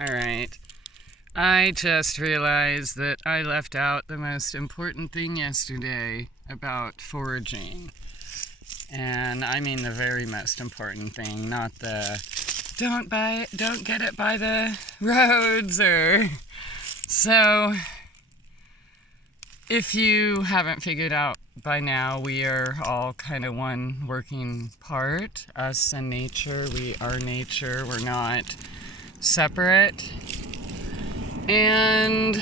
Alright. I just realized that I left out the most important thing yesterday about foraging. And I mean the very most important thing, not the don't get it by the roads or... So, if you haven't figured out by now, we are all kind of one working part. Us and nature, we are nature, we're not separate. And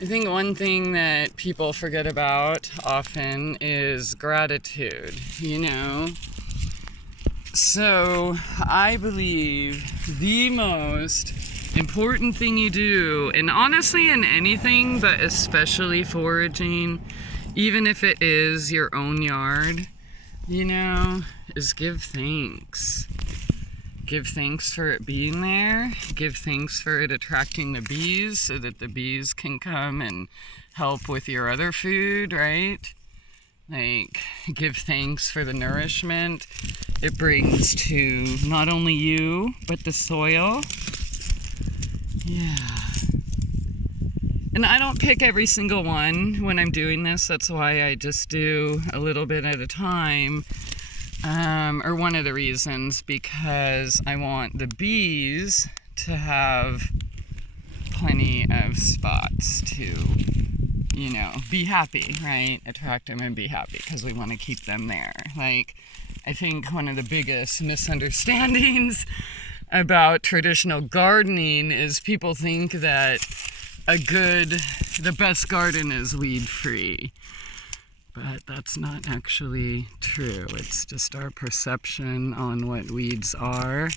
I think one thing that people forget about often is gratitude, you know? So I believe the most important thing you do, and honestly in anything, but especially foraging, even if it is your own yard, you know, is give thanks. Give thanks for it being there. Give thanks for it attracting the bees so that the bees can come and help with your other food, right? Like, give thanks for the nourishment it brings to not only you, but the soil. Yeah. And I don't pick every single one when I'm doing this. That's why I just do a little bit at a time. Or one of the reasons, because I want the bees to have plenty of spots to, you know, be happy, right? Attract them and be happy, because we want to keep them there. Like, I think one of the biggest misunderstandings about traditional gardening is people think that the best garden is weed-free. But that's not actually true. It's just our perception on what weeds are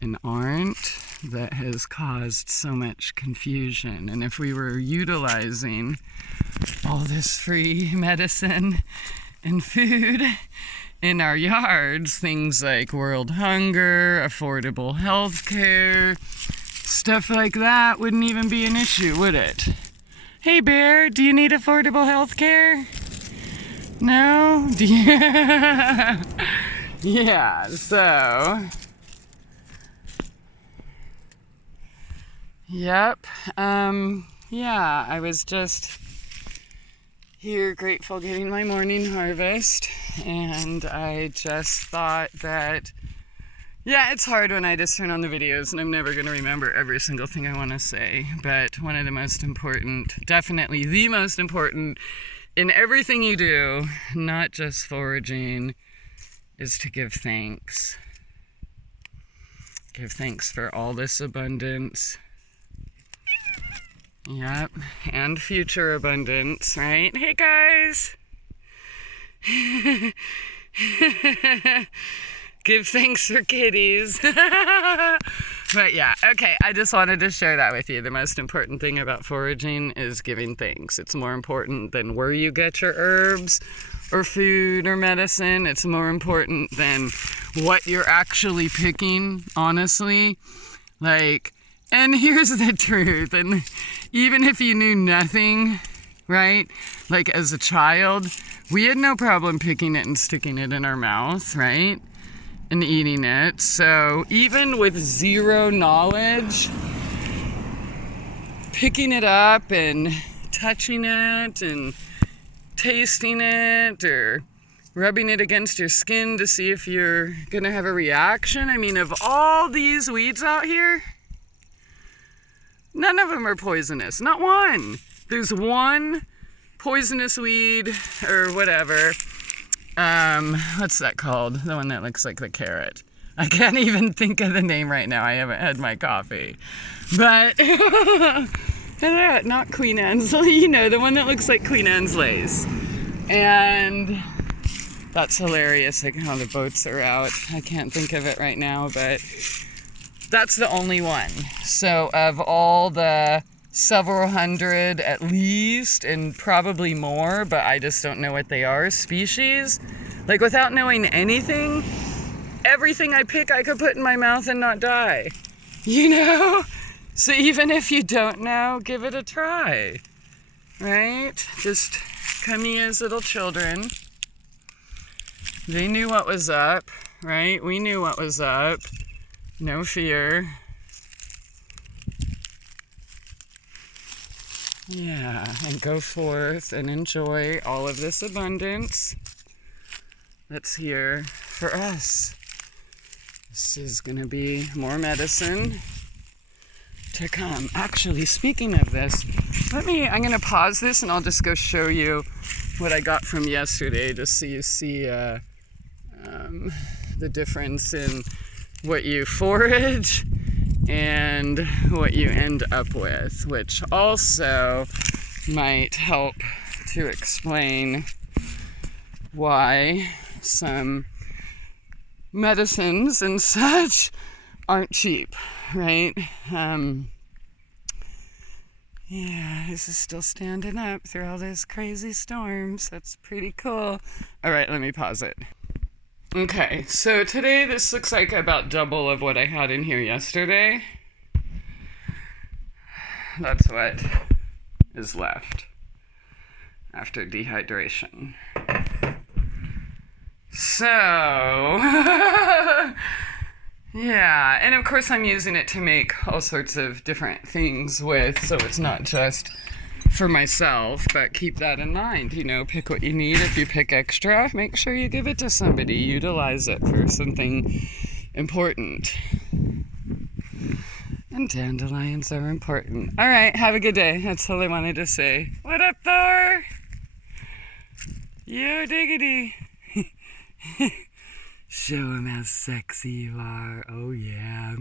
and aren't that has caused so much confusion. And if we were utilizing all this free medicine and food in our yards, things like world hunger, affordable health care, stuff like that wouldn't even be an issue, would it? Hey Bear, do you need affordable health care? No? Yeah, so... Yep. Yeah, I was just here grateful getting my morning harvest, and I just thought that, yeah, it's hard when I just turn on the videos and I'm never going to remember every single thing I want to say, but one of the most important, definitely the most important in everything you do, not just foraging, is to give thanks. Give thanks for all this abundance. Yep, and future abundance, right? Hey guys! Give thanks for kitties. But yeah, okay, I just wanted to share that with you. The most important thing about foraging is giving thanks. It's more important than where you get your herbs or food or medicine. It's more important than what you're actually picking, honestly. Like, and here's the truth, and even if you knew nothing, right? Like as a child, we had no problem picking it and sticking it in our mouth, right? And eating it. So even with zero knowledge, picking it up and touching it and tasting it or rubbing it against your skin to see if you're gonna have a reaction. I mean, of all these weeds out here, none of them are poisonous. Not one. There's one poisonous weed or whatever. What's that called? The one that looks like the carrot. I can't even think of the name right now. I haven't had my coffee. But, not Queen Anne's, you know, the one that looks like Queen Anne's lace. And that's hilarious, like how the boats are out. I can't think of it right now, but that's the only one. So of all the several hundred at least, and probably more, but I just don't know what they are, species, like without knowing anything, everything I pick I could put in my mouth and not die, you know? So even if you don't know, give it a try, right? Just come here as little children. They knew what was up, right? We knew what was up. No fear. Yeah, and go forth and enjoy all of this abundance that's here for us. This is going to be more medicine to come. Actually, speaking of this, I'm going to pause this and I'll just go show you what I got from yesterday, just so you see the difference in what you forage and what you end up with, which also might help to explain why some medicines and such aren't cheap, right? Yeah, this is still standing up through all those crazy storms. That's pretty cool. All right, let me pause it. Okay, so today this looks like about double of what I had in here yesterday. That's what is left after dehydration. So, yeah, and of course I'm using it to make all sorts of different things with, so it's not just for myself, but keep that in mind, pick what you need. If you pick extra, make sure you give it to somebody, utilize it for something important. And dandelions are important. All right, have a good day. That's all I wanted to say. What up, Thor? Yo, diggity. Show him how sexy you are. Oh, yeah.